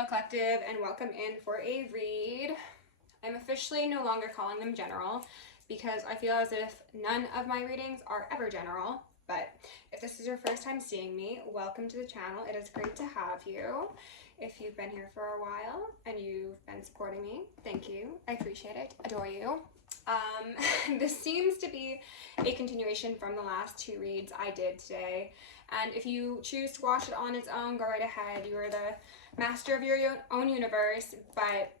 Hello collective, and welcome in for a read. I'm officially no longer calling them general because I feel as if none of my readings are ever general, but if this is your first time seeing me, welcome to the channel. It is great to have you. If you've been here for a while and you've been supporting me, thank you. I appreciate it. Adore you. This seems to be a continuation from the last two reads I did today. And if you choose to watch it on its own, go right ahead. You are the master of your own universe, but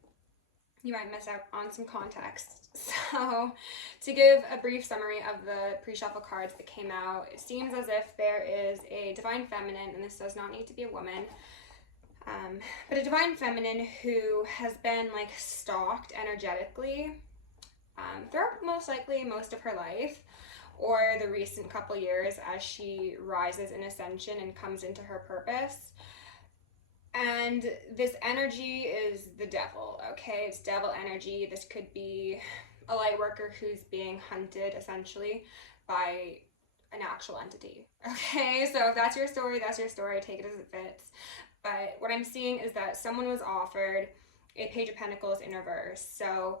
you might miss out on some context. So to give a brief summary of the pre-shuffle cards that came out, it seems as if there is a divine feminine, and this does not need to be a woman, but a divine feminine who has been like stalked energetically throughout most likely most of her life, or the recent couple years as she rises in ascension and comes into her purpose. And this energy is the devil, okay? It's devil energy. This could be a light worker who's being hunted essentially by an actual entity, okay? So if that's your story, that's your story. Take it as it fits. But what I'm seeing is that someone was offered a Page of Pentacles in reverse. So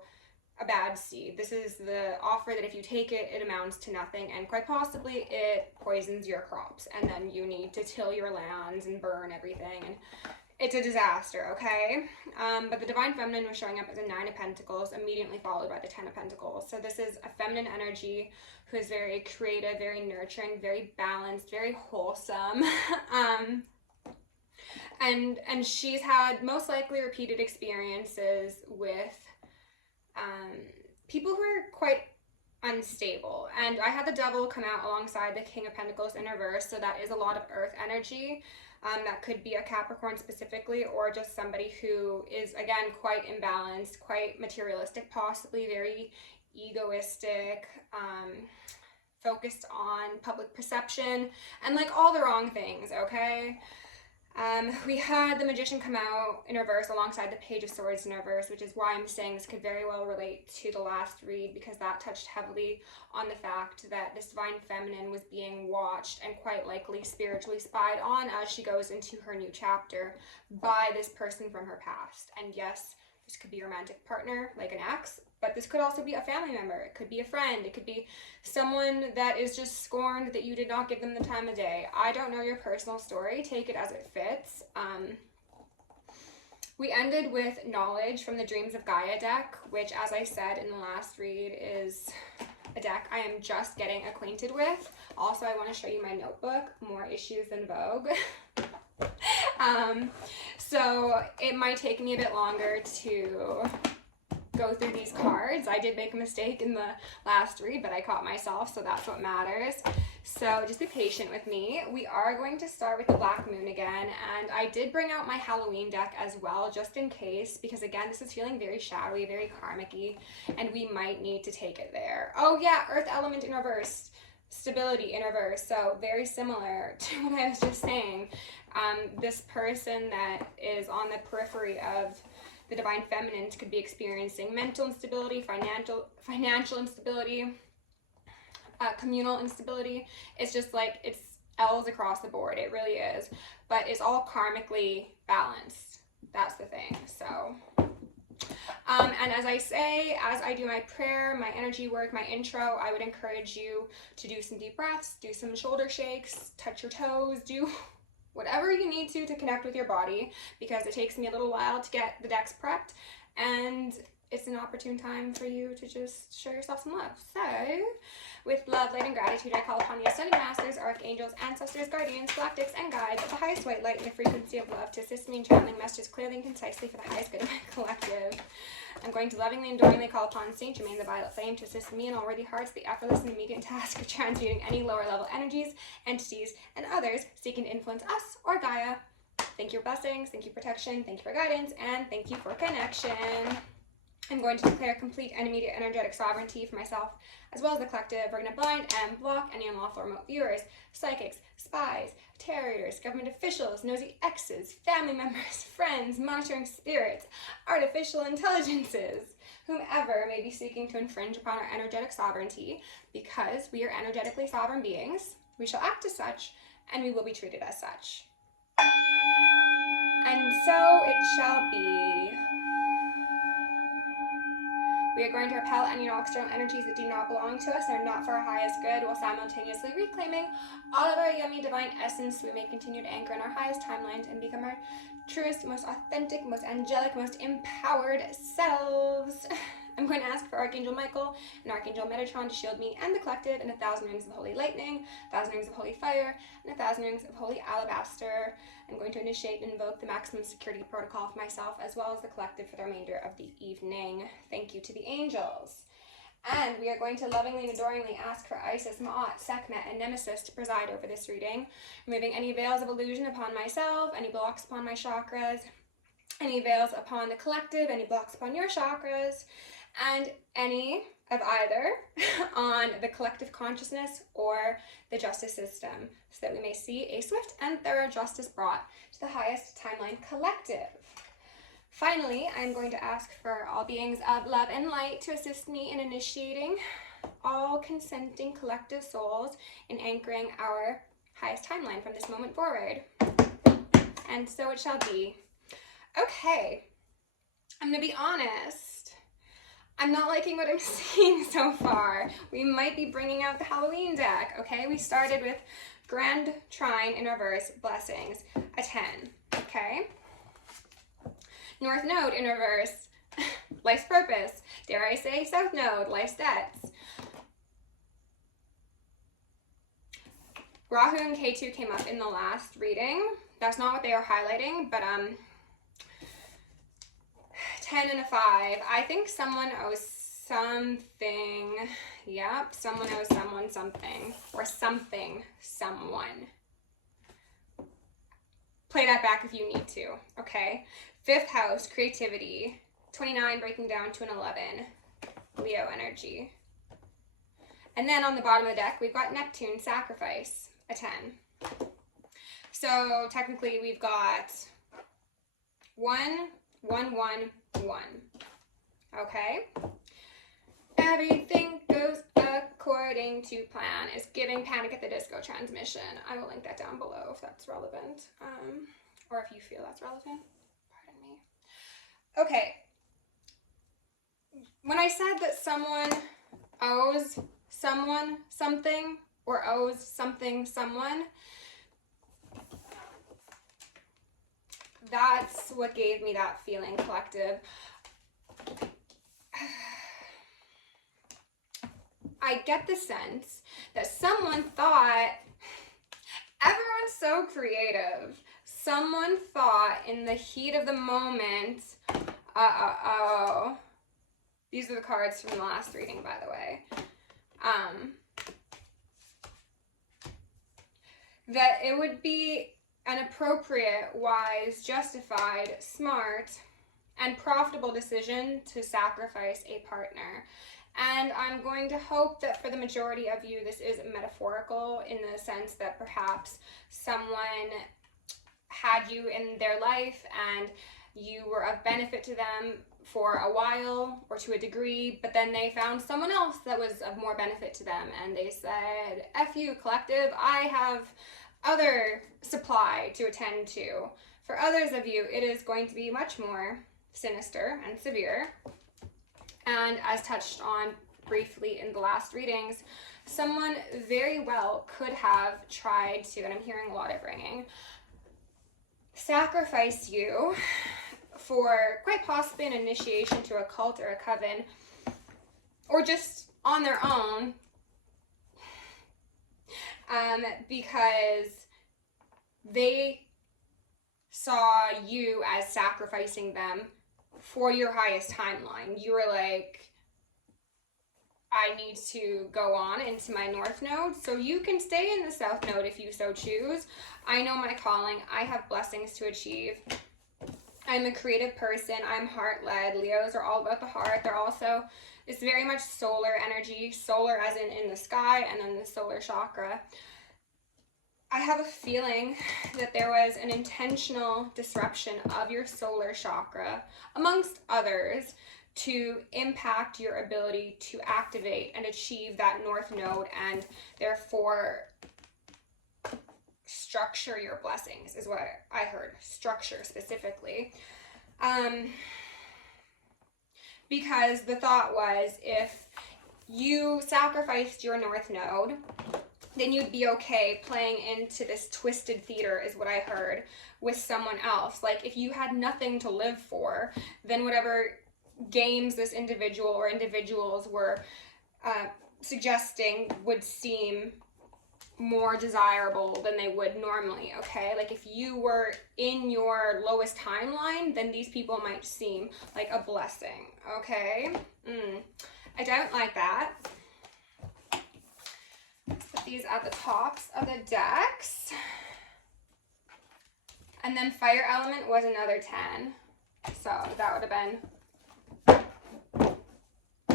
a bad seed. This is the offer that if you take it, it amounts to nothing, and quite possibly it poisons your crops, and then you need to till your lands and burn everything, and it's a disaster, okay? But the Divine Feminine was showing up as a Nine of Pentacles, immediately followed by the Ten of Pentacles. So this is a feminine energy who is very creative, very nurturing, very balanced, very wholesome. And she's had most likely repeated experiences with people who are quite unstable. And I had the Devil come out alongside the King of Pentacles in reverse, so that is a lot of earth energy. That could be a Capricorn specifically, or just somebody who is, again, quite imbalanced, quite materialistic, possibly very egoistic, focused on public perception, and like all the wrong things, okay? We had the Magician come out in reverse alongside the Page of Swords in reverse, which is why I'm saying this could very well relate to the last read, because that touched heavily on the fact that this Divine Feminine was being watched and quite likely spiritually spied on as she goes into her new chapter by this person from her past. And yes, this could be a romantic partner, like an ex, but this could also be a family member. It could be a friend. It could be someone that is just scorned that you did not give them the time of day. I don't know your personal story. Take it as it fits. We ended with Knowledge from the Dreams of Gaia deck, which, as I said in the last read, is a deck I am just getting acquainted with. Also, I want to show you my notebook, More Issues Than Vogue. So it might take me a bit longer to go through these cards. I did make a mistake in the last read, but I caught myself, so that's what matters. So just be patient with me. We are going to start with the Black Moon again, and I did bring out my Halloween deck as well, just in case, because again, this is feeling very shadowy, very karmic-y, and we might need to take it there. Oh yeah, Earth Element in reverse, Stability in reverse, so very similar to what I was just saying. This person that is on the periphery of the Divine Feminine could be experiencing mental instability, financial instability, communal instability. It's just like, it's L's across the board. It really is. But it's all karmically balanced. That's the thing. So, and as I say, as I do my prayer, my energy work, my intro, I would encourage you to do some deep breaths, do some shoulder shakes, touch your toes, do whatever you need to connect with your body, because it takes me a little while to get the decks prepped, and it's an opportune time for you to just show yourself some love. So, with love, light, and gratitude, I call upon the ascended masters, archangels, ancestors, guardians, galactics, and guides of the highest white light and the frequency of love to assist me in channeling messages clearly and concisely for the highest good of my collective. I'm going to lovingly and adoringly call upon Saint Germain the Violet Flame to assist me and all worthy hearts the effortless and immediate task of transmuting any lower level energies, entities, and others seeking to influence us or Gaia. Thank you for blessings, thank you for protection, thank you for guidance, and thank you for connection. I'm going to declare complete and immediate energetic sovereignty for myself as well as the collective. We're going to blind and block any unlawful remote viewers, psychics, spies, terrors, government officials, nosy exes, family members, friends, monitoring spirits, artificial intelligences, whomever may be seeking to infringe upon our energetic sovereignty. Because we are energetically sovereign beings, we shall act as such, and we will be treated as such. And so it shall be. We are going to repel any external energies that do not belong to us and are not for our highest good, while simultaneously reclaiming all of our yummy divine essence so we may continue to anchor in our highest timelines and become our truest, most authentic, most angelic, most empowered selves. I'm going to ask for Archangel Michael and Archangel Metatron to shield me and the collective in 1,000 rings of holy lightning, 1,000 rings of holy fire, and 1,000 rings of holy alabaster. I'm going to initiate and invoke the maximum security protocol for myself as well as the collective for the remainder of the evening. Thank you to the angels. And we are going to lovingly and adoringly ask for Isis, Ma'at, Sekhmet, and Nemesis to preside over this reading, removing any veils of illusion upon myself, any blocks upon my chakras, any veils upon the collective, any blocks upon your chakras, and any of either on the collective consciousness or the justice system, so that we may see a swift and thorough justice brought to the highest timeline collective. Finally, I'm going to ask for all beings of love and light to assist me in initiating all consenting collective souls in anchoring our highest timeline from this moment forward. And so it shall be. Okay, I'm gonna be honest. I'm not liking what I'm seeing so far. We might be bringing out the Halloween deck, okay? We started with Grand Trine in reverse, blessings, a 10, okay? North Node in reverse, life's purpose. Dare I say South Node, life's debts. Rahu and Ketu came up in the last reading. That's not what they are highlighting, but 10 and a 5. I think someone owes something. Yep, someone owes someone something. Or something, someone. Play that back if you need to, okay? 5th house, creativity. 29 breaking down to an 11. Leo energy. And then on the bottom of the deck, we've got Neptune, sacrifice, a 10. So technically we've got 1, 1, 1, 1. Okay? Everything goes according to plan. Is giving Panic at the Disco transmission. I will link that down below if that's relevant. Or if you feel that's relevant. Pardon me. Okay. When I said that someone owes someone something or owes something someone, that's what gave me that feeling, collective. I get the sense that someone thought, everyone's so creative, someone thought in the heat of the moment, these are the cards from the last reading, by the way, that it would be an appropriate, wise, justified, smart, and profitable decision to sacrifice a partner. And I'm going to hope that for the majority of you, this is metaphorical in the sense that perhaps someone had you in their life and you were of benefit to them for a while or to a degree, but then they found someone else that was of more benefit to them and they said, F you, collective, I have other supply to attend to. For others of you, it is going to be much more sinister and severe. And as touched on briefly in the last readings, someone very well could have tried to, and I'm hearing a lot of ringing, sacrifice you for quite possibly an initiation to a cult or a coven, or just on their own, because they saw you as sacrificing them for your highest timeline. You were like, I need to go on into my North Node, so you can stay in the South Node if you so choose. I know my calling. I have blessings to achieve. I'm a creative person. I'm heart-led. Leos are all about the heart. They're also, it's very much solar energy, solar as in the sky, and then the solar chakra. I have a feeling that there was an intentional disruption of your solar chakra, amongst others, to impact your ability to activate and achieve that North Node and therefore structure your blessings is what I heard. Structure specifically. Because the thought was, if you sacrificed your North Node, then you'd be okay playing into this twisted theater, is what I heard, with someone else. Like, if you had nothing to live for, then whatever games this individual or individuals were suggesting would seem more desirable than they would normally, okay? Like, if you were in your lowest timeline, then these people might seem like a blessing, okay? I don't like that. Let's put these at the tops of the decks. And then fire element was another 10. So that would have been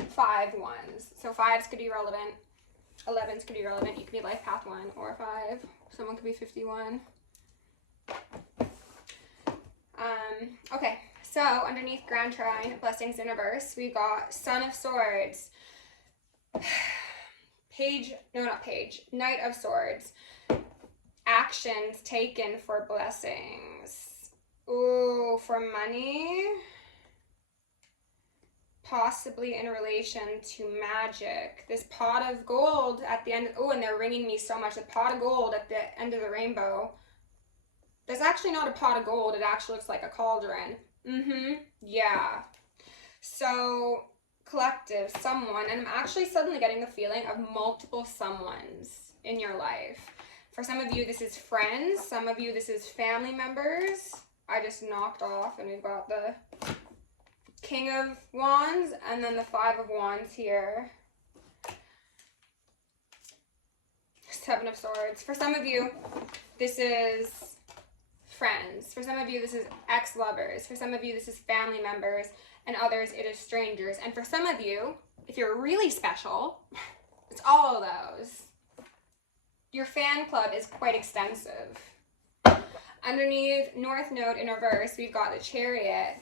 5 ones. So 5s could be relevant. 11s could be relevant. You could be life path 1 or 5. Someone could be 51. Okay, so underneath Grand Trine, Blessings in Reverse, we got Son of Swords. Knight of Swords. Actions taken for blessings. Ooh, for money. Possibly in relation to magic. This pot of gold at the end. Oh, and they're ringing me so much. The pot of gold at the end of the rainbow. That's actually not a pot of gold. It actually looks like a cauldron. Yeah. So, collective, someone. And I'm actually suddenly getting the feeling of multiple someones in your life. For some of you, this is friends. Some of you, this is family members. I just knocked off, and we've got the King of Wands and then the 5 of Wands here. 7 of Swords. For some of you, this is friends. For some of you, this is ex-lovers. For some of you, this is family members. And others, it is strangers. And for some of you, if you're really special, it's all of those. Your fan club is quite extensive. Underneath North Node in reverse, we've got the Chariot.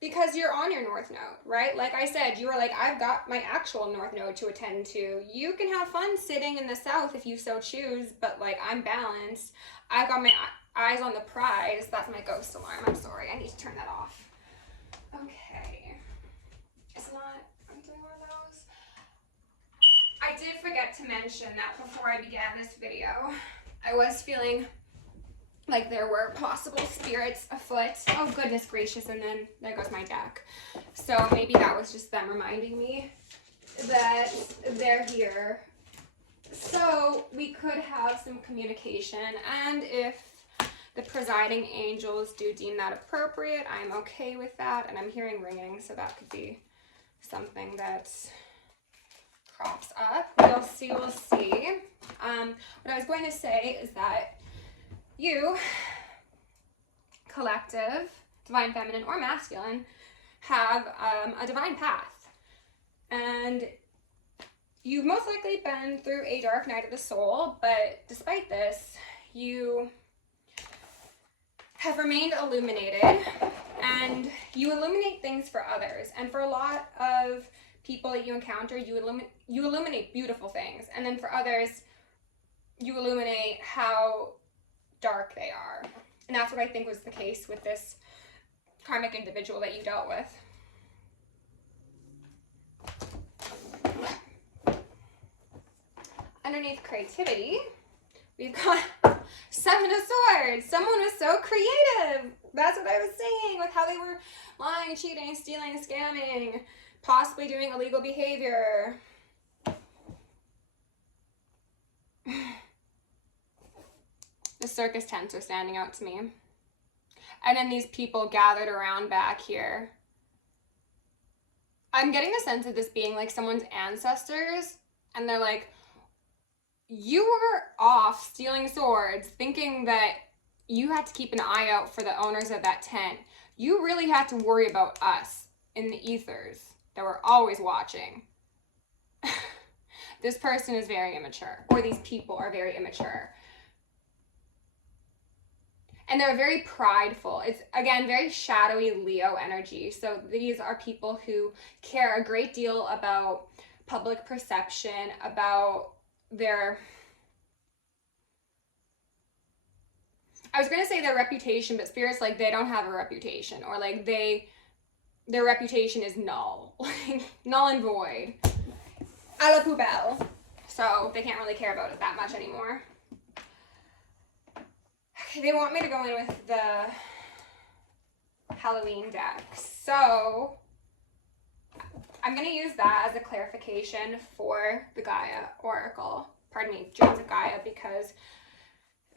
Because you're on your North Node, right? Like I said, you were like, I've got my actual North Node to attend to. You can have fun sitting in the South if you so choose, but like, I'm balanced. I've got my eyes on the prize. That's my ghost alarm. I'm sorry. I need to turn that off. Okay. It's not, I'm doing one of those. I did forget to mention that before I began this video, I was feeling like there were possible spirits afoot. Oh, goodness gracious, and then there goes my deck. So maybe that was just them reminding me that they're here. So we could have some communication, and if the presiding angels do deem that appropriate, I'm okay with that, and I'm hearing ringing, so that could be something that crops up. We'll see, we'll see. What I was going to say is that you, collective, divine feminine or masculine, have a divine path. And you've most likely been through a dark night of the soul, but despite this, you have remained illuminated, and you illuminate things for others. And for a lot of people that you encounter, you illuminate beautiful things. And then for others, you illuminate how dark they are. And that's what I think was the case with this karmic individual that you dealt with. Underneath creativity, we've got 7 of Swords. Someone was so creative. That's what I was saying with how they were lying, cheating, stealing, scamming, possibly doing illegal behavior. The circus tents are standing out to me. And then these people gathered around back here. I'm getting the sense of this being like someone's ancestors, and they're like, you were off stealing swords, thinking that you had to keep an eye out for the owners of that tent. You really had to worry about us in the ethers that were always watching. This person is very immature, or these people are very immature. And they're very prideful. It's, again, very shadowy Leo energy. So these are people who care a great deal about public perception, about their I was gonna say their reputation, but Spirit's like, they don't have a reputation, or like their reputation is null, like null and void, a la poubelle. So they can't really care about it that much anymore. Okay, they want me to go in with the Halloween deck. So I'm going to use that as a clarification for the Gaia Oracle. Pardon me, Jones of Gaia, because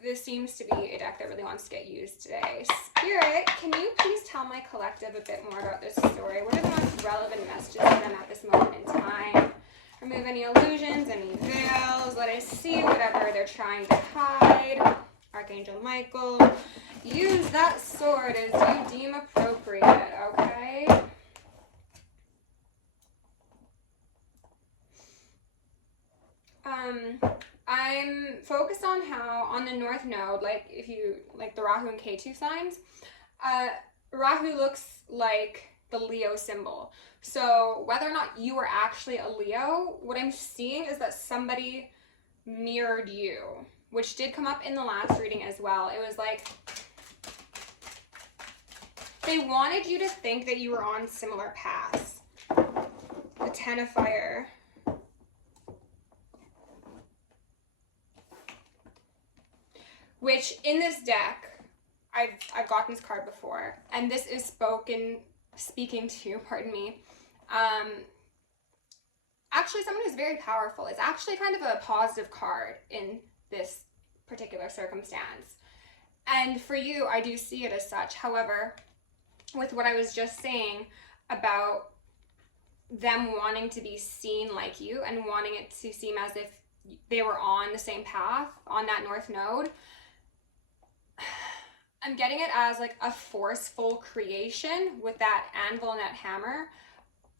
this seems to be a deck that really wants to get used today. Spirit, can you please tell my collective a bit more about this story? What are the most relevant messages for them at this moment in time? Remove any illusions, any veils. Let us see whatever they're trying to hide. Archangel Michael, use that sword as you deem appropriate, okay? I'm focused on how on the North Node, like if you like the Rahu and Ketu signs, Rahu looks like the Leo symbol. So whether or not you are actually a Leo, what I'm seeing is that somebody mirrored you, which did come up in the last reading as well. It was like they wanted you to think that you were on similar paths. The Ten of Fire. Which in this deck, I've gotten this card before, and this is speaking to, pardon me, actually someone who's very powerful. It's actually kind of a positive card in this particular circumstance. And for you, I do see it as such. However, with what I was just saying about them wanting to be seen like you and wanting it to seem as if they were on the same path, on that North Node, I'm getting it as like a forceful creation with that anvil and that hammer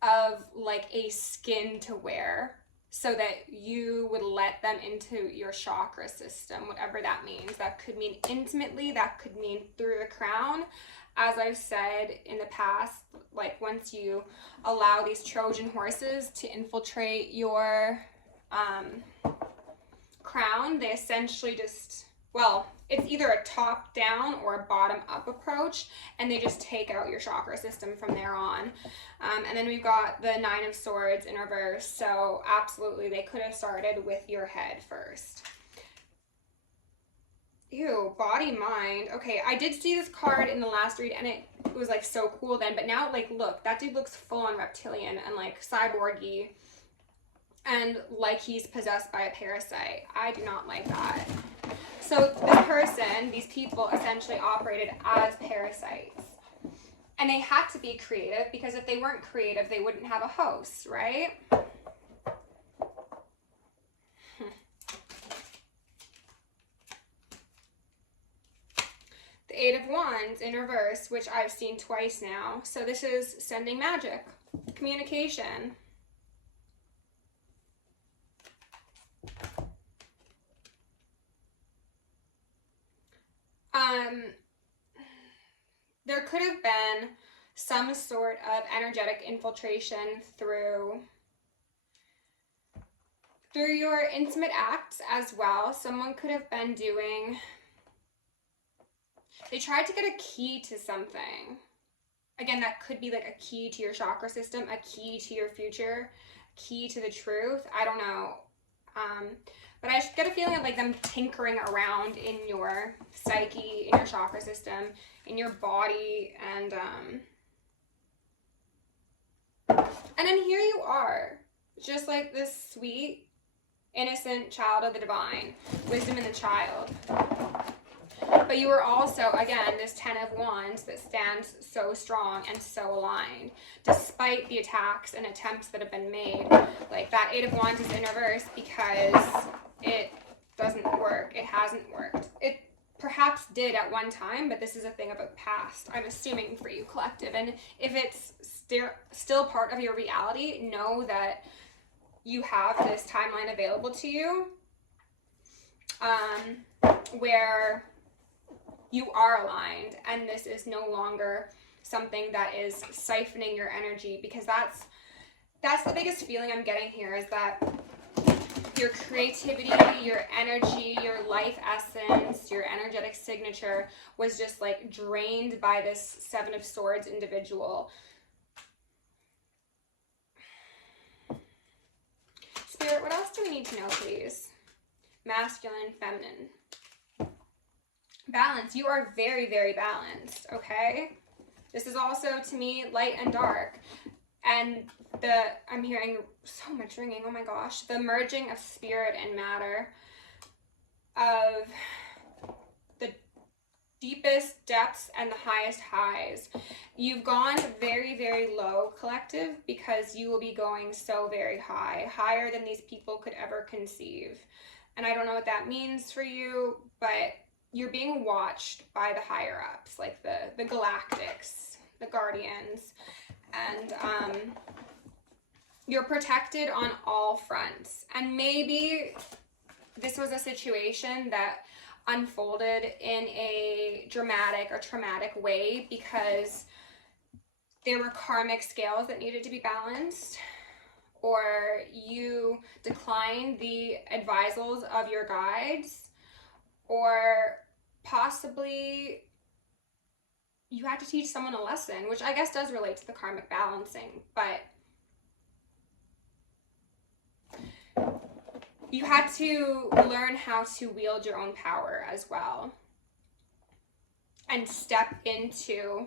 of like a skin to wear so that you would let them into your chakra system, whatever that means. That could mean intimately, that could mean through the crown. As I've said in the past, like once you allow these Trojan horses to infiltrate your crown, they essentially just, well, it's either a top down or a bottom up approach, and they just take out your chakra system from there on. And then we've got the Nine of Swords in reverse. So absolutely, they could have started with your head first. Ew, body, mind. Okay, I did see this card in the last read, and it was like so cool then, but now like look, that dude looks full on reptilian and like cyborgy and like he's possessed by a parasite. I do not like that. So this person, these people essentially operated as parasites. And they had to be creative because if they weren't creative, they wouldn't have a host, right? The Eight of Wands in reverse, which I've seen twice now. So this is sending magic, communication. There could have been some sort of energetic infiltration through your intimate acts as well. Someone could have been doing, they tried to get a key to something. Again, that could be like a key to your chakra system, a key to your future, key to the truth. I don't know. But I get a feeling of like them tinkering around in your psyche, in your chakra system, in your body, and then here you are, just like this sweet, innocent child of the divine, wisdom in the child. But you are also, again, this Ten of Wands that stands so strong and so aligned, despite the attacks and attempts that have been made. Like that Eight of Wands is in reverse because it doesn't work. It hasn't worked. It perhaps did at one time, but this is a thing of a past, I'm assuming, for you, collective. And if it's still part of your reality, know that you have this timeline available to you where you are aligned, and this is no longer something that is siphoning your energy, because that's the biggest feeling I'm getting here, is that your creativity, your energy, your life essence, your energetic signature was just like drained by this Seven of Swords individual. Spirit, what else do we need to know, please? Masculine, feminine. Balance. You are very, very balanced, okay? This is also, to me, light and dark. And I'm hearing so much ringing, oh my gosh. The merging of spirit and matter, of the deepest depths and the highest highs. You've gone very, very low, collective, because you will be going so very high, higher than these people could ever conceive. And I don't know what that means for you, but you're being watched by the higher ups, like the galactics, the guardians, and you're protected on all fronts. And maybe this was a situation that unfolded in a dramatic or traumatic way because there were karmic scales that needed to be balanced, or you declined the advisals of your guides, or possibly you had to teach someone a lesson, which I guess does relate to the karmic balancing, but you had to learn how to wield your own power as well and step into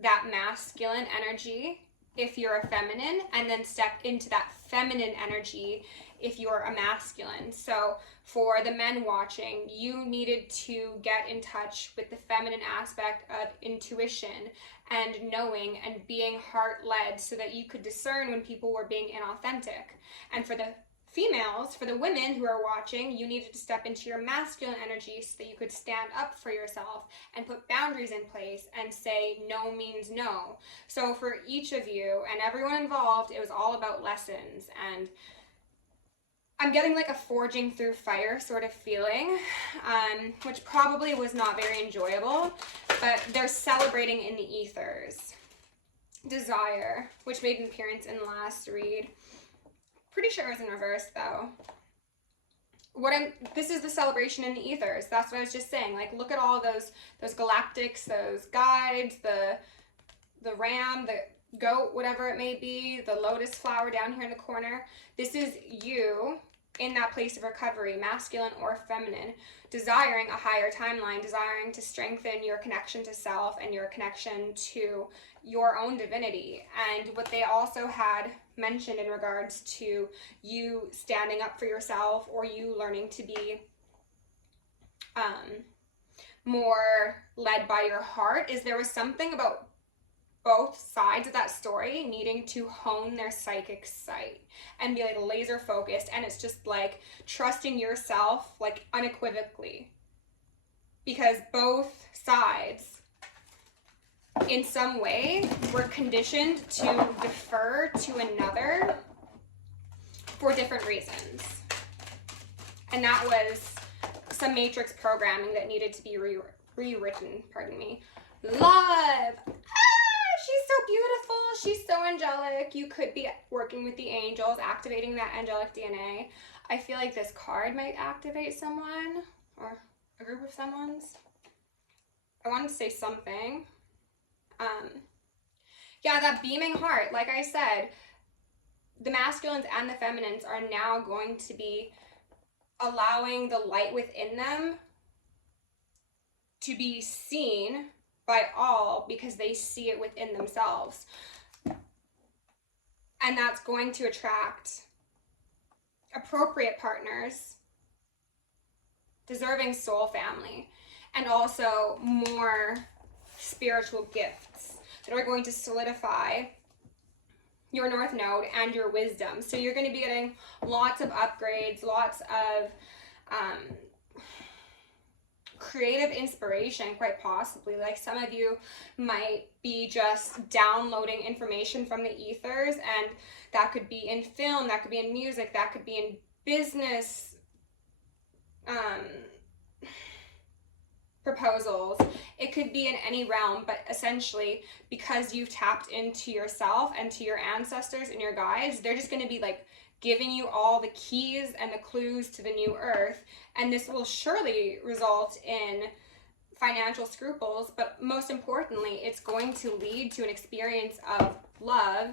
that masculine energy if you're a feminine, and then step into that feminine energy if you're a masculine. So for the men watching, you needed to get in touch with the feminine aspect of intuition and knowing and being heart-led so that you could discern when people were being inauthentic. And for the females, for the women who are watching, you needed to step into your masculine energy so that you could stand up for yourself and put boundaries in place and say no means no. So for each of you and everyone involved, it was all about lessons. And I'm getting like a forging through fire sort of feeling, which probably was not very enjoyable, but they're celebrating in the ethers. Desire, which made an appearance in the last read. Pretty sure it was in reverse though. This is the celebration in the ethers. That's what I was just saying. Like, look at all those galactics, those guides, the ram, the goat, whatever it may be, the lotus flower down here in the corner. This is you in that place of recovery, masculine or feminine, desiring a higher timeline, desiring to strengthen your connection to self and your connection to your own divinity. And what they also had mentioned in regards to you standing up for yourself, or you learning to be more led by your heart, is there was something about both sides of that story needing to hone their psychic sight and be like laser focused. And it's just like trusting yourself like unequivocally, because both sides in some way were conditioned to defer to another for different reasons. And that was some matrix programming that needed to be rewritten, pardon me. Love! She's so beautiful. She's so angelic. You could be working with the angels, activating that angelic DNA. I feel like this card might activate someone or a group of someone's. I wanted to say something. Yeah, that beaming heart. Like I said, the masculines and the feminines are now going to be allowing the light within them to be seen by all because they see it within themselves. And that's going to attract appropriate partners, deserving soul family, and also more spiritual gifts that are going to solidify your North Node and your wisdom. So you're going to be getting lots of upgrades, lots of creative inspiration, quite possibly. Like, some of you might be just downloading information from the ethers, and that could be in film, that could be in music, that could be in business proposals. It could be in any realm, but essentially, because you've tapped into yourself and to your ancestors and your guides, they're just going to be like giving you all the keys and the clues to the new earth, and this will surely result in financial scruples, but most importantly, it's going to lead to an experience of love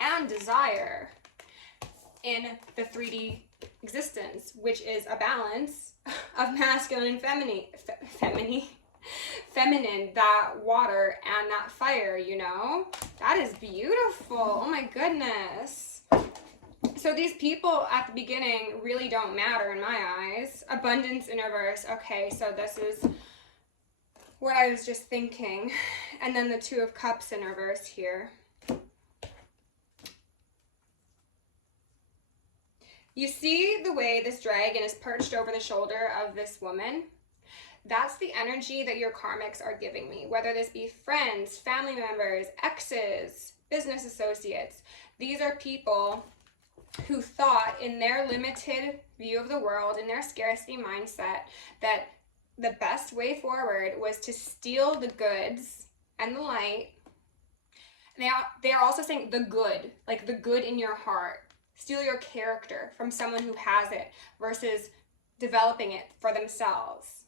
and desire in the 3D existence, which is a balance of masculine and feminine, that water and that fire, you know? That is beautiful. Oh my goodness. So these people at the beginning really don't matter in my eyes. Abundance in reverse. Okay, so this is what I was just thinking. And then the Two of Cups in reverse here. You see the way this dragon is perched over the shoulder of this woman? That's the energy that your karmics are giving me, whether this be friends, family members, exes, business associates. These are people who thought in their limited view of the world, in their scarcity mindset, that the best way forward was to steal the goods and the light. They are also saying the good, like the good in your heart. Steal your character from someone who has it versus developing it for themselves.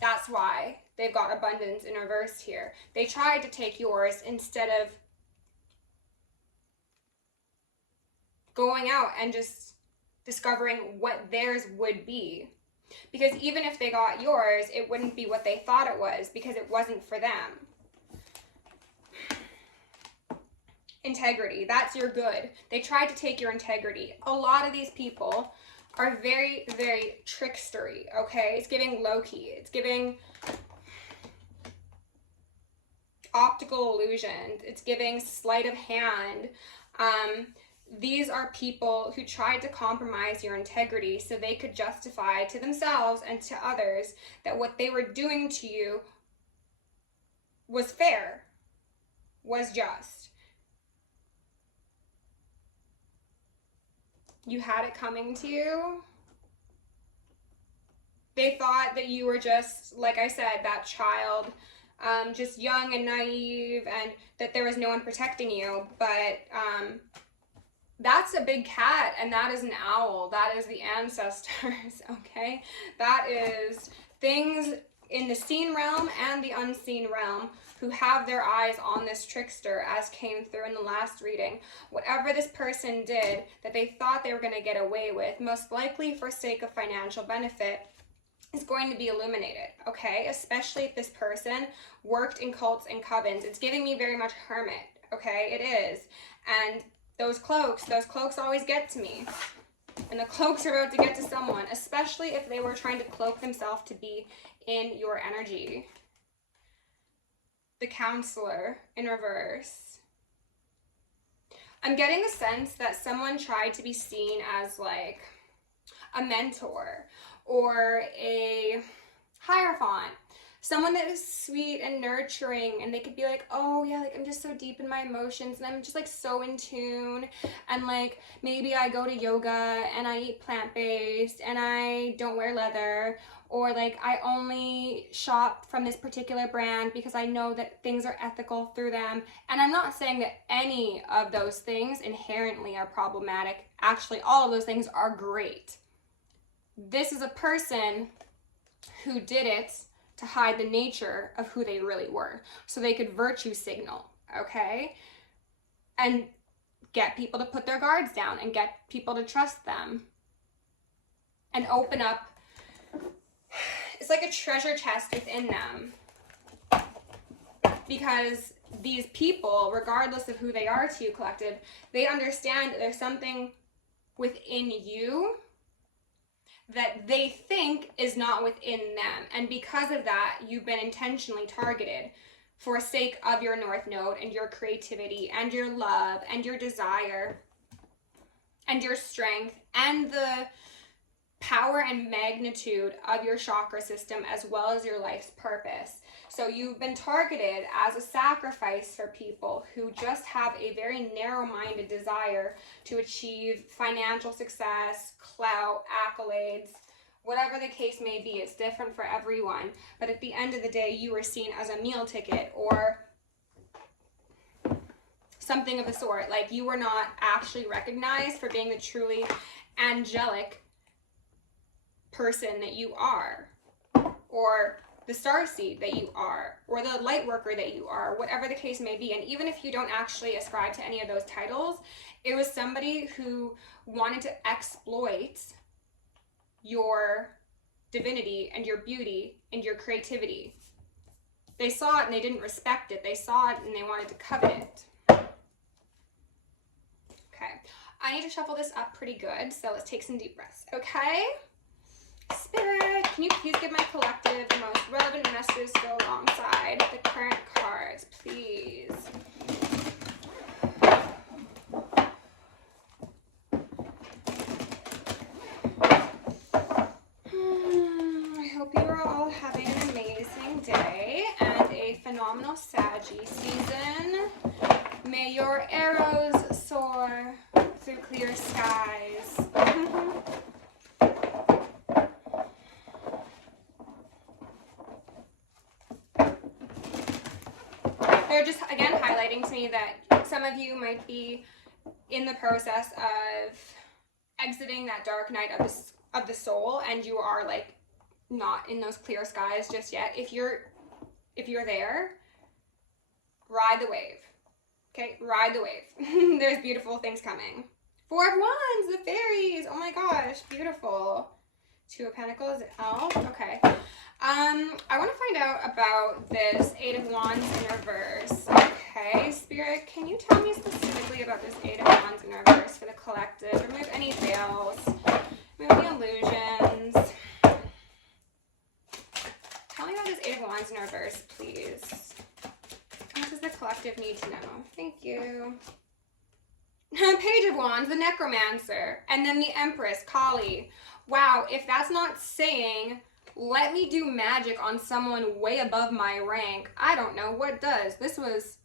That's why they've got abundance in reverse here. They tried to take yours instead of going out and just discovering what theirs would be. Because even if they got yours, it wouldn't be what they thought it was because it wasn't for them. Integrity, that's your good. They tried to take your integrity. A lot of these people are very, very trickstery, okay? It's giving Loki. It's giving optical illusions. It's giving sleight of hand. These are people who tried to compromise your integrity so they could justify to themselves and to others that what they were doing to you was fair, was just. You had it coming to you. They thought that you were just, like I said, that child, just young and naive, and that there was no one protecting you. But that's a big cat, and that is an owl. That is the ancestors, okay? That is things in the seen realm and the unseen realm who have their eyes on this trickster, as came through in the last reading. Whatever this person did that they thought they were going to get away with, most likely for sake of financial benefit, is going to be illuminated, okay? Especially if this person worked in cults and covens. It's giving me very much hermit, okay? It is. And those cloaks always get to me. And the cloaks are about to get to someone, especially if they were trying to cloak themselves to be in your energy. The Counselor in reverse. I'm getting the sense that someone tried to be seen as like a mentor or a hierophant. Someone that is sweet and nurturing, and they could be like, oh yeah, like I'm just so deep in my emotions and I'm just like so in tune, and like maybe I go to yoga and I eat plant-based and I don't wear leather, or like I only shop from this particular brand because I know that things are ethical through them. And I'm not saying that any of those things inherently are problematic. Actually, all of those things are great. This is a person who did it to hide the nature of who they really were, so they could virtue signal, okay? And get people to put their guards down and get people to trust them and open up. It's like a treasure chest within them, because these people, regardless of who they are to you, collective, they understand that there's something within you that they think is not within them. And because of that, you've been intentionally targeted for sake of your North Node and your creativity and your love and your desire and your strength and the power and magnitude of your chakra system, as well as your life's purpose. So you've been targeted as a sacrifice for people who just have a very narrow-minded desire to achieve financial success, clout, accolades, whatever the case may be. It's different for everyone. But at the end of the day, you were seen as a meal ticket or something of the sort. Like you were not actually recognized for being the truly angelic person that you are, or the starseed that you are, or the light worker that you are, whatever the case may be. And even if you don't actually ascribe to any of those titles, it was somebody who wanted to exploit your divinity and your beauty and your creativity. They saw it and they didn't respect it. They saw it and they wanted to covet it. Okay, I need to shuffle this up pretty good, so let's take some deep breaths, okay? Spirit, can you please give my collective the most relevant messages to go alongside the current cards, please? I hope you are all having an amazing day and a phenomenal Saggy season. May your arrows soar through clear skies. They're just, again, highlighting to me that some of you might be in the process of exiting that dark night of the soul, and you are like not in those clear skies just yet. If you're there, ride the wave. Okay, ride the wave. There's beautiful things coming. Four of Wands, the fairies. Oh my gosh, beautiful. Two of Pentacles, Elf. Okay. I want to find out about this Eight of Wands in reverse. Okay, Spirit, can you tell me specifically about this Eight of Wands in reverse for the collective? Remove any veils, remove any illusions. Tell me about this Eight of Wands in reverse, please. What does the collective need to know? Thank you. Page of Wands, the Necromancer, and then the Empress, Kali. Wow, if that's not saying, let me do magic on someone way above my rank, I don't know what does. This was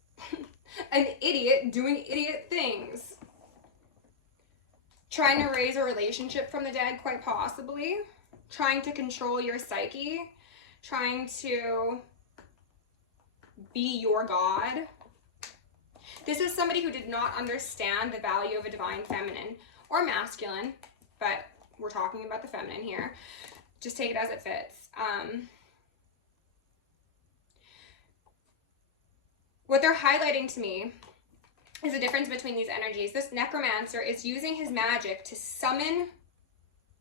an idiot doing idiot things. Trying to raise a relationship from the dead, quite possibly. Trying to control your psyche. Trying to be your god. This is somebody who did not understand the value of a divine feminine or masculine, but we're talking about the feminine here. Just take it as it fits. What they're highlighting to me is the difference between these energies. This necromancer is using his magic to summon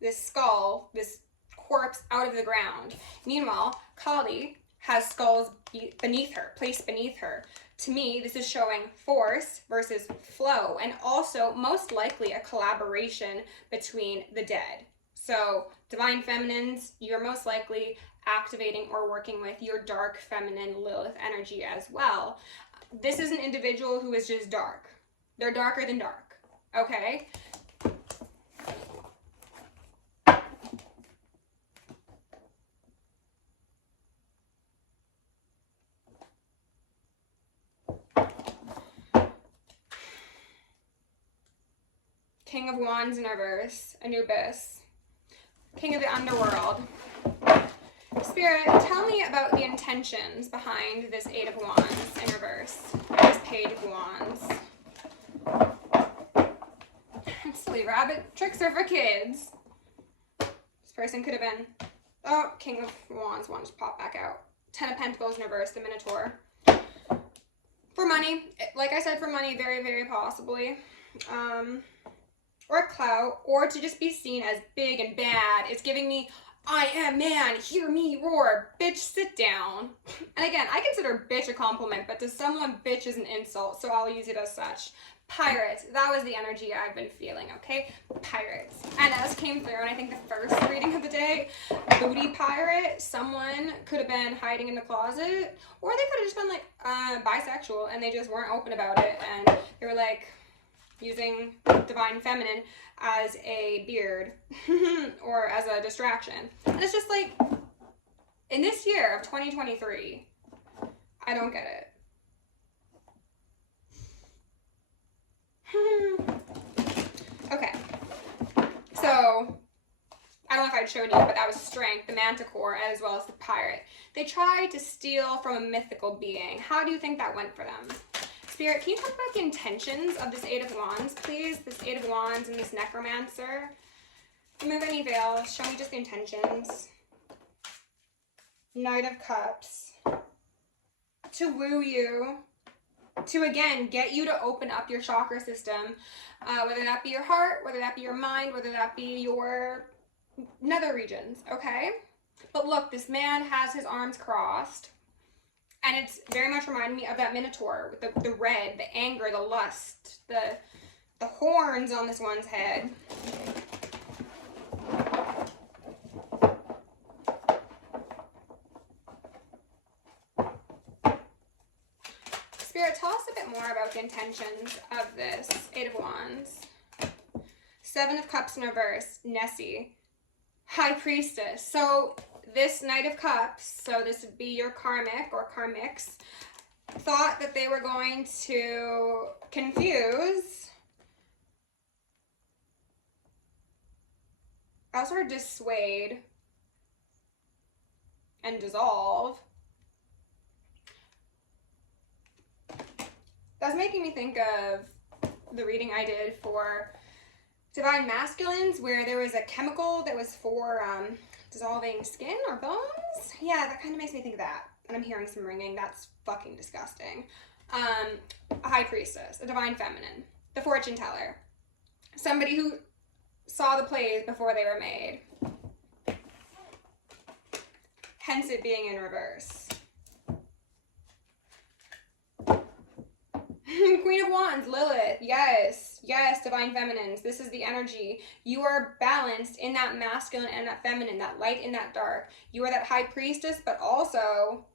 this skull, this corpse, out of the ground. Meanwhile, Kali has skulls beneath her, placed beneath her. To me, this is showing force versus flow, and also most likely a collaboration between the dead. So divine feminines, you're most likely activating or working with your dark feminine Lilith energy as well. This is an individual who is just dark. They're darker than dark, okay? King of Wands in reverse, Anubis. King of the Underworld. Spirit, tell me about the intentions behind this Eight of Wands in reverse, this Page of Wands. Silly rabbit, tricks are for kids. This person could have been, oh, King of Wands, one just popped back out. Ten of Pentacles in reverse, the Minotaur. For money, like I said, for money, very, very possibly. Or clout, or to just be seen as big and bad. It's giving me, I am man, hear me roar, bitch, sit down. And again, I consider bitch a compliment, but to someone, bitch is an insult, so I'll use it as such. Pirates, that was the energy I've been feeling, okay? Pirates. And as came through, and I think the first reading of the day, booty pirate, someone could have been hiding in the closet, or they could have just been like bisexual, and they just weren't open about it, and they were like, using divine feminine as a beard or as a distraction. And it's just like, in this year of 2023, I don't get it. Okay. So, I don't know if I'd showed you, but that was Strength, the Manticore, as well as the Pirate. They tried to steal from a mythical being. How do you think that went for them? Spirit, can you talk about the intentions of this Eight of Wands, please? This Eight of Wands and this Necromancer. Remove any veils. Show me just the intentions. Knight of Cups. To woo you. To, again, get you to open up your chakra system. Whether that be your heart, whether that be your mind, whether that be your nether regions, okay? But look, this man has his arms crossed. And it's very much reminding me of that Minotaur with the red, the anger, the lust, the horns on this one's head. Spirit, tell us a bit more about the intentions of this Eight of Wands. Seven of Cups in reverse, Nessie. High Priestess. So this Knight of Cups, so this would be your karmic or karmics, thought that they were going to confuse, also dissuade, and dissolve. That's making me think of the reading I did for Divine Masculines, where there was a chemical that was for dissolving skin or bones. Yeah, that kind of makes me think of that. And I'm hearing some ringing. That's fucking disgusting. A High Priestess, a Divine Feminine, the Fortune Teller, somebody who saw the plays before they were made. Hence it being in reverse. Queen of Wands, Lilith, yes, yes, Divine Feminines, this is the energy. You are balanced in that masculine and that feminine, that light and that dark. You are that High Priestess, but also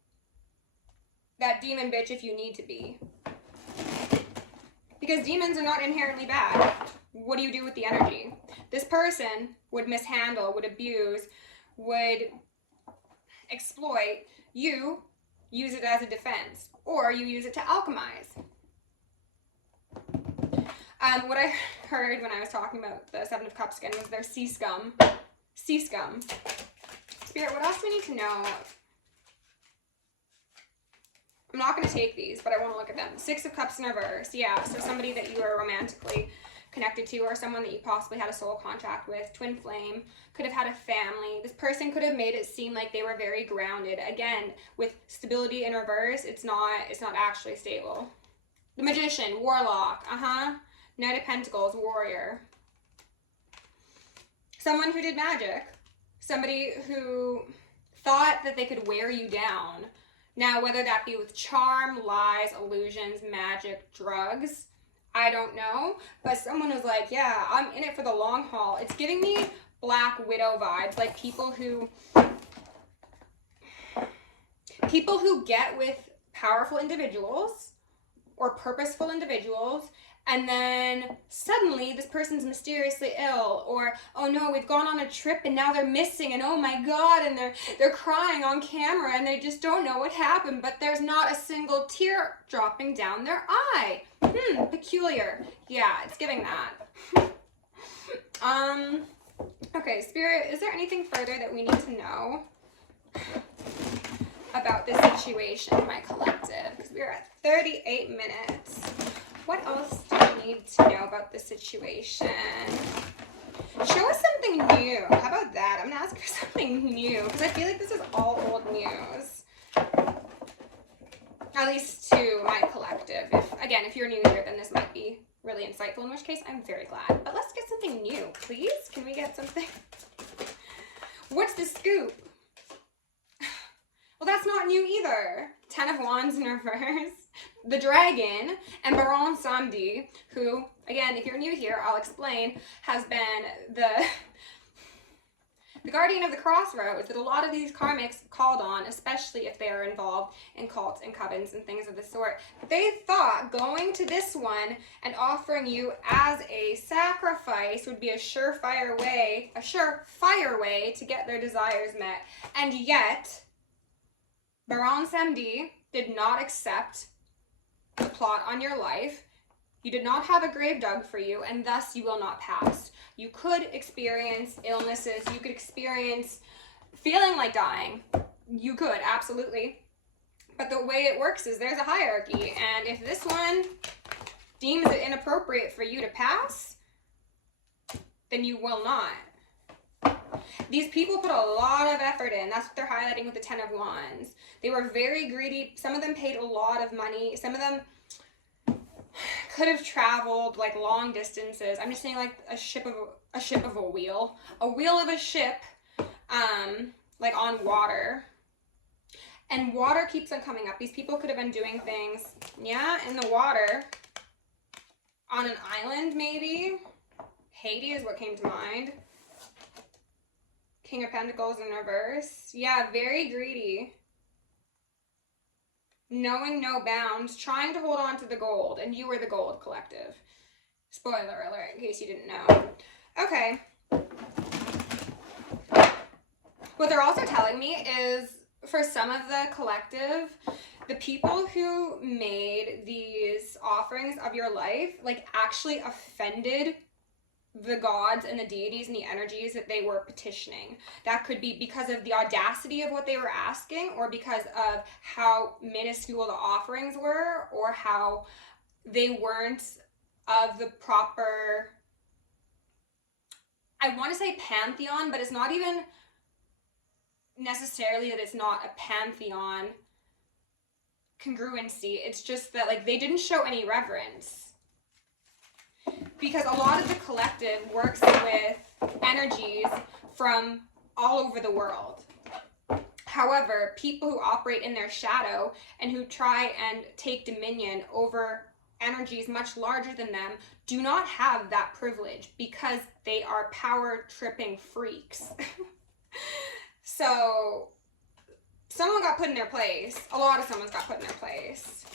that demon bitch if you need to be. Because demons are not inherently bad. What do you do with the energy? This person would mishandle, would abuse, would exploit. You use it as a defense, or you use it to alchemize. What I heard when I was talking about the Seven of Cups again was their sea scum. Sea scum. Spirit, what else do we need to know? I'm not going to take these, but I want to look at them. Six of Cups in reverse. Yeah, so somebody that you are romantically connected to, or someone that you possibly had a soul contract with. Twin flame. Could have had a family. This person could have made it seem like they were very grounded. Again, with stability in reverse, it's not actually stable. The Magician. Warlock. Knight of Pentacles, warrior. Someone who did magic. Somebody who thought that they could wear you down. Now, whether that be with charm, lies, illusions, magic, drugs, I don't know. But someone was like, yeah, I'm in it for the long haul. It's giving me Black Widow vibes, like people who get with powerful individuals or purposeful individuals, and then suddenly this person's mysteriously ill, or oh no, we've gone on a trip and now they're missing, and oh my god, and they're crying on camera and they just don't know what happened, but there's not a single tear dropping down their eye. Peculiar. Yeah, it's giving that. Okay, Spirit, is there anything further that we need to know about this situation, my collective? Because we're at 38 minutes. What else do we need to know about this situation? Show us something new. How about that? I'm going to ask for something new, because I feel like this is all old news. At least to my collective. If you're new here, then this might be really insightful, in which case I'm very glad. But let's get something new, please. Can we get something? What's the scoop? Well, that's not new either. Ten of Wands in reverse. The Dragon and Baron Samedi, who, again, if you're new here, I'll explain, has been the guardian of the crossroads that a lot of these karmics called on, especially if they are involved in cults and covens and things of the sort. They thought going to this one and offering you as a sacrifice would be a surefire way to get their desires met. And yet, Baron Samedi did not accept the plot on your life. You did not have a grave dug for you, and thus you will not pass. You could experience illnesses. You could experience feeling like dying. You could, absolutely. But the way it works is there's a hierarchy, and if this one deems it inappropriate for you to pass, then you will not. These people put a lot of effort in. That's what they're highlighting with the 10 of Wands. They were very greedy. Some of them paid a lot of money. Some of them could have traveled like long distances. I'm just saying like a ship of a wheel. A wheel of a ship, like on water. And water keeps on coming up. These people could have been doing things, yeah, in the water. On an island, maybe. Haiti is what came to mind. King of Pentacles in reverse. Yeah, very greedy. Knowing no bounds, trying to hold on to the gold. And you were the gold collective. Spoiler alert, in case you didn't know. Okay. What they're also telling me is, for some of the collective, the people who made these offerings of your life, like, actually offended the gods and the deities and the energies that they were petitioning. That could be because of the audacity of what they were asking, or because of how minuscule the offerings were, or how they weren't of the proper, I want to say pantheon, but it's not even necessarily that it's not a pantheon congruency. It's just that, like, they didn't show any reverence, because a lot of the collective works with energies from all over the world. However, people who operate in their shadow and who try and take dominion over energies much larger than them do not have that privilege, because they are power tripping freaks. So someone got put in their place. A lot of someone's got put in their place.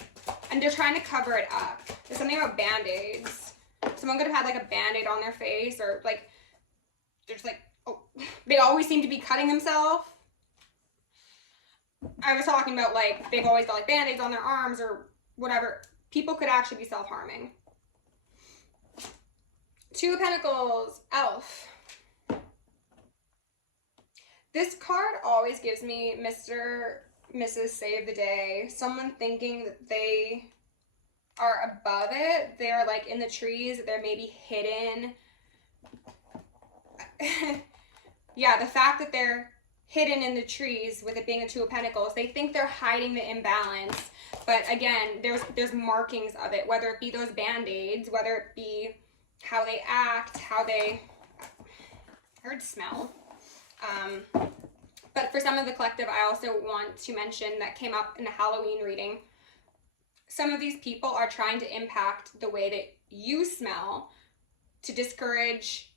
And they're trying to cover it up. There's something about band-aids. Someone could have had like a band-aid on their face, or like, there's like, oh, they always seem to be cutting themselves. I was talking about like, they've always got like band-aids on their arms or whatever. People could actually be self-harming. Two of Pentacles, Elf. This card always gives me Mr. Mrs. Save the Day. Someone thinking that they are above it. They're like in the trees. They're maybe hidden. Yeah, the fact that they're hidden in the trees with it being a Two of Pentacles, they think they're hiding the imbalance. But again, there's markings of it, whether it be those band-aids, whether it be how they act, how they, I heard smell. But for some of the collective, I also want to mention that came up in the Halloween reading. Some of these people are trying to impact the way that you smell to discourage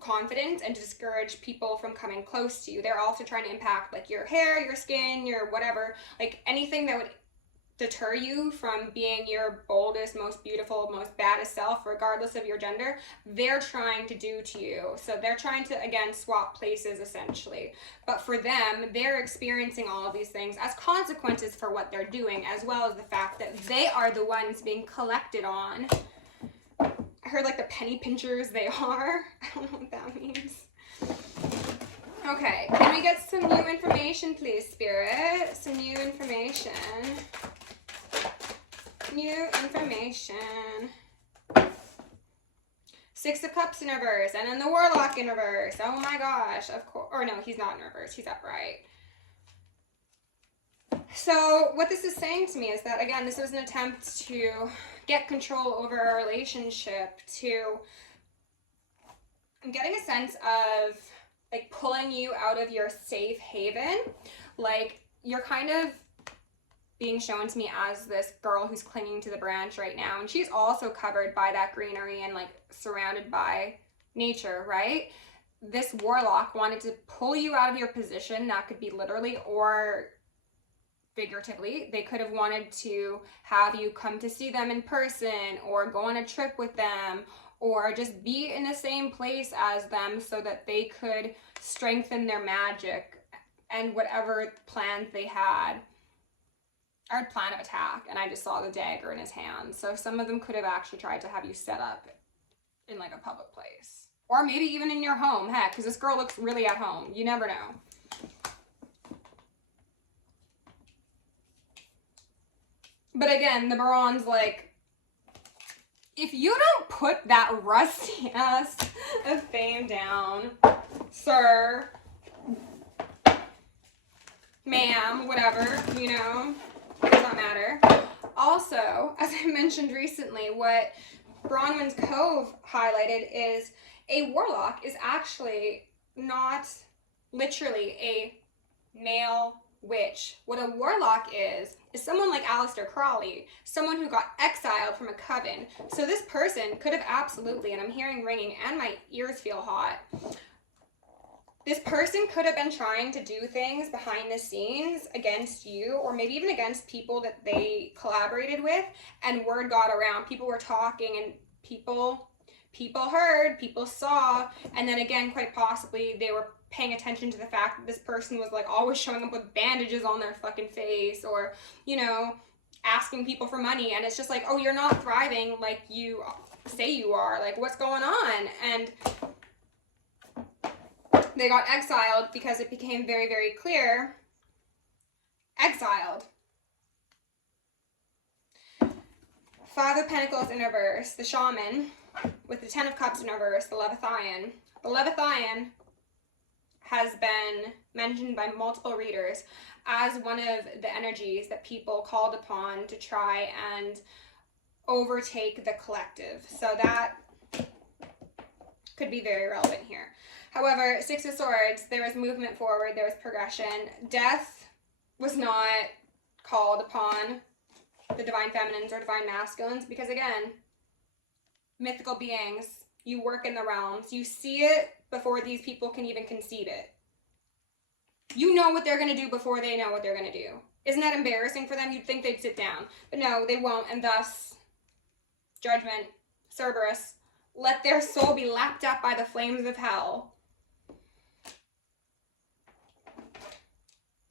confidence and to discourage people from coming close to you. They're also trying to impact like your hair, your skin, your whatever, like anything that would deter you from being your boldest, most beautiful, most baddest self, regardless of your gender. They're trying to do to you. So they're trying to, again, swap places essentially. But for them, they're experiencing all of these things as consequences for what they're doing, as well as the fact that they are the ones being collected on. I heard like the penny pinchers they are. I don't know what that means. Okay, can we get some new information, please, Spirit? Some new information. New information. Six of Cups in reverse, and then the Warlock in reverse. Oh my gosh, of course. Or no, he's not in reverse, he's upright. So what this is saying to me is that, again, this was an attempt to get control over a relationship, I'm getting a sense of like pulling you out of your safe haven. Like, you're kind of being shown to me as this girl who's clinging to the branch right now, and she's also covered by that greenery and like surrounded by nature, right? This Warlock wanted to pull you out of your position. That could be literally or figuratively. They could have wanted to have you come to see them in person, or go on a trip with them, or just be in the same place as them so that they could strengthen their magic and whatever plans they had. I heard plan of attack, and I just saw the dagger in his hand. So some of them could have actually tried to have you set up in like a public place. Or maybe even in your home, heck, because this girl looks really at home. You never know. But again, the Baron's like, if you don't put that rusty ass of fame down, sir, ma'am, whatever, you know, does not matter. Also, as I mentioned recently, what Bronwyn's Cove highlighted is a warlock is actually not literally a male witch. What a warlock is someone like Aleister Crowley, someone who got exiled from a coven. So this person could have absolutely, and I'm hearing ringing and my ears feel hot, this person could have been trying to do things behind the scenes against you, or maybe even against people that they collaborated with, and word got around. People were talking, and people heard, people saw, and then again, quite possibly, they were paying attention to the fact that this person was like always showing up with bandages on their fucking face, or, you know, asking people for money, and it's just like, oh, you're not thriving like you say you are, like, what's going on? And they got exiled because it became very, very clear. Exiled. Five of Pentacles in reverse, the Shaman, with the Ten of Cups in reverse, the Leviathan. The Leviathan has been mentioned by multiple readers as one of the energies that people called upon to try and overtake the collective. So that could be very relevant here. However, Six of Swords, there was movement forward, there was progression. Death was not called upon the divine feminines or divine masculines because, again, mythical beings, you work in the realms, you see it before these people can even conceive it. You know what they're going to do before they know what they're going to do. Isn't that embarrassing for them? You'd think they'd sit down. But no, they won't, and thus, judgment, Cerberus, let their soul be lapped up by the flames of hell.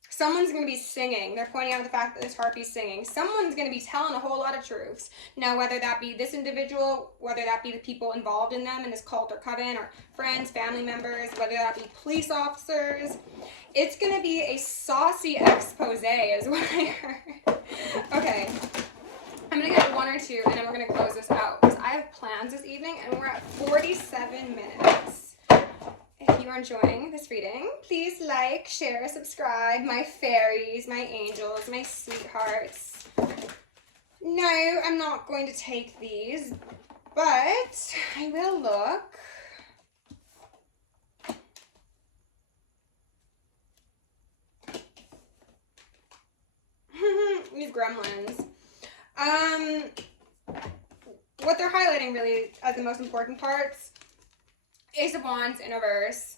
Someone's going to be singing. They're pointing out the fact that this harpy's singing. Someone's going to be telling a whole lot of truths. Now, whether that be this individual, whether that be the people involved in them in this cult or coven, or friends, family members, whether that be police officers, it's going to be a saucy expose is what I heard. Okay. I'm going to get one or two, and then we're going to close this out, because I have plans this evening, and we're at 47 minutes. If you are enjoying this reading, please like, share, subscribe, my fairies, my angels, my sweethearts. No, I'm not going to take these, but I will look. These gremlins. What they're highlighting really as the most important parts, Ace of Wands in reverse,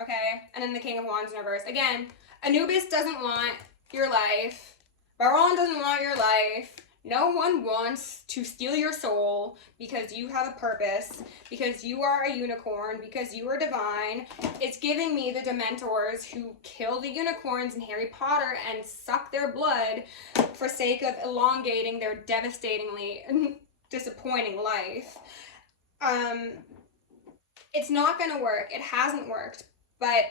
okay, and then the King of Wands in reverse. Again, Anubis doesn't want your life. Baron doesn't want your life. No one wants to steal your soul because you have a purpose, because you are a unicorn, because you are divine. It's giving me the Dementors who kill the unicorns in Harry Potter and suck their blood for sake of elongating their devastatingly disappointing life. It's not going to work. It hasn't worked. But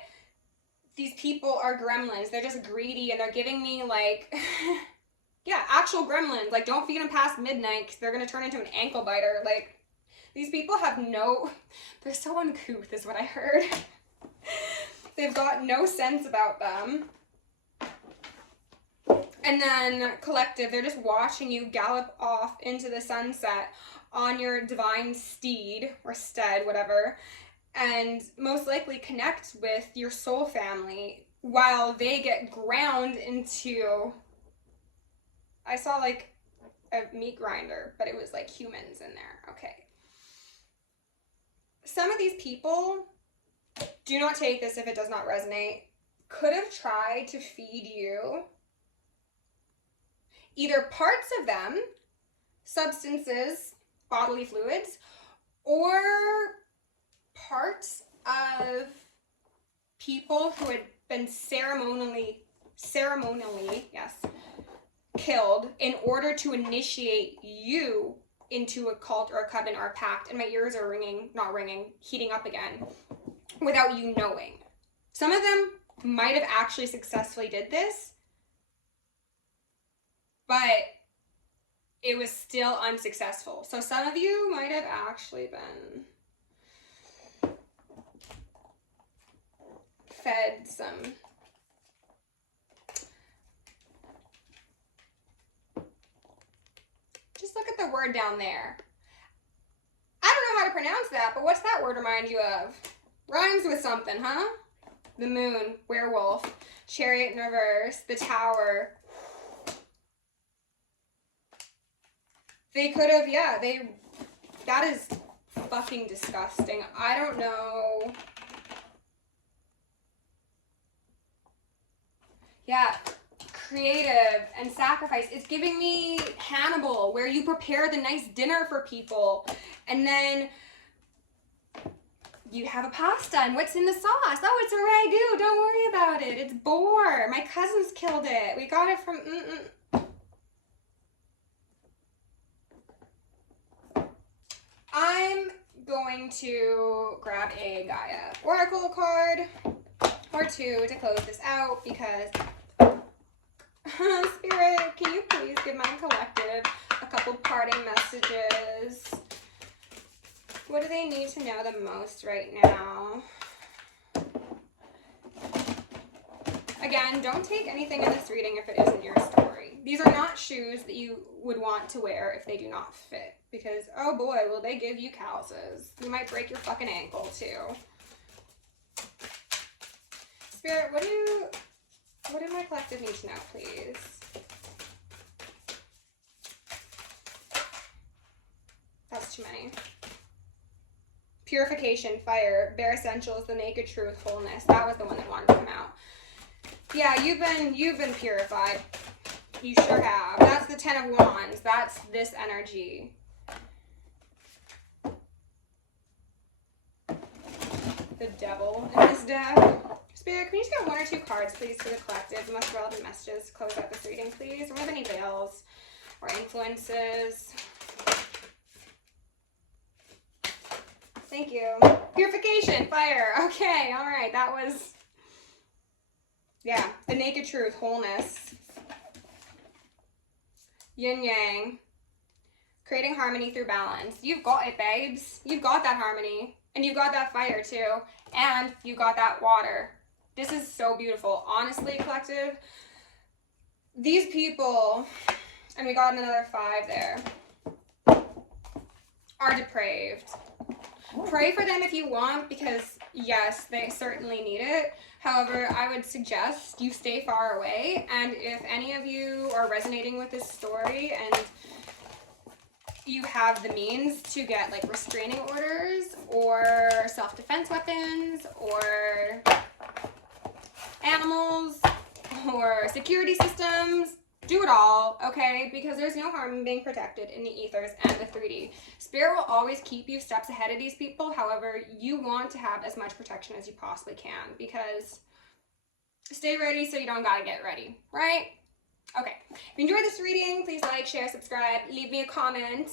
these people are gremlins. They're just greedy, and they're giving me, like, yeah, actual gremlins. Like, don't feed them past midnight because they're going to turn into an ankle biter. Like, these people have no... They're so uncouth is what I heard. They've got no sense about them. And then collective, they're just watching you gallop off into the sunset on your divine steed, or stead, whatever, and most likely connect with your soul family while they get ground into, I saw like a meat grinder, but it was like humans in there. Okay. Some of these people, do not take this if it does not resonate, could have tried to feed you either parts of them, substances, bodily fluids, or parts of people who had been ceremonially, yes, killed in order to initiate you into a cult or a coven or a pact. And my ears are ringing, not ringing, heating up again, without you knowing. Some of them might have actually successfully did this, but it was still unsuccessful. So some of you might have actually been fed some just look at the word down there. I don't know how to pronounce that, but what's that word remind you of? Rhymes with something, huh? The moon, werewolf, chariot in reverse, the tower. They could have, yeah, that is fucking disgusting. I don't know. Yeah, creative and sacrifice. It's giving me Hannibal, where you prepare the nice dinner for people and then you have a pasta, and what's in the sauce? Oh, it's a ragu. Don't worry about it. It's boar. My cousins killed it. We got it from... I'm going to grab a Gaia Oracle card or two to close this out because... Spirit, can you please give my collective a couple parting messages? What do they need to know the most right now? Again, don't take anything in this reading if it isn't your story. These are not shoes that you would want to wear if they do not fit. Because, oh boy, will they give you calluses. You might break your fucking ankle, too. Spirit, what do my collective need to know, please? That's too many. Purification, fire, bare essentials, the naked truth, wholeness. That was the one that wanted to come out. Yeah, you've been purified. You sure have. That's the 10 of Wands. That's this energy. The devil in this deck. Spirit, can you just get 1 or 2 cards, please, for the collective? The most relevant messages. Close out this reading, please. Remove any veils or influences. Thank you. Purification, fire. Okay, all right. That was, yeah, the naked truth, wholeness. Yin yang. Creating harmony through balance. You've got it, babes. You've got that harmony. And you've got that fire, too. And you've got that water. This is so beautiful. Honestly, collective, these people, and we got another 5 there, are depraved. Pray for them if you want, because yes, they certainly need it. However, I would suggest you stay far away, and if any of you are resonating with this story and you have the means to get like restraining orders or self-defense weapons or animals or security systems, do it all, okay? Because there's no harm in being protected in the ethers and the 3D. Spirit will always keep you steps ahead of these people. However, you want to have as much protection as you possibly can, because stay ready so you don't gotta get ready, right? Okay, if you enjoyed this reading, please like, share, subscribe, leave me a comment.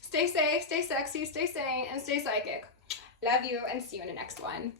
Stay safe, stay sexy, stay sane, and stay psychic. Love you, and see you in the next one.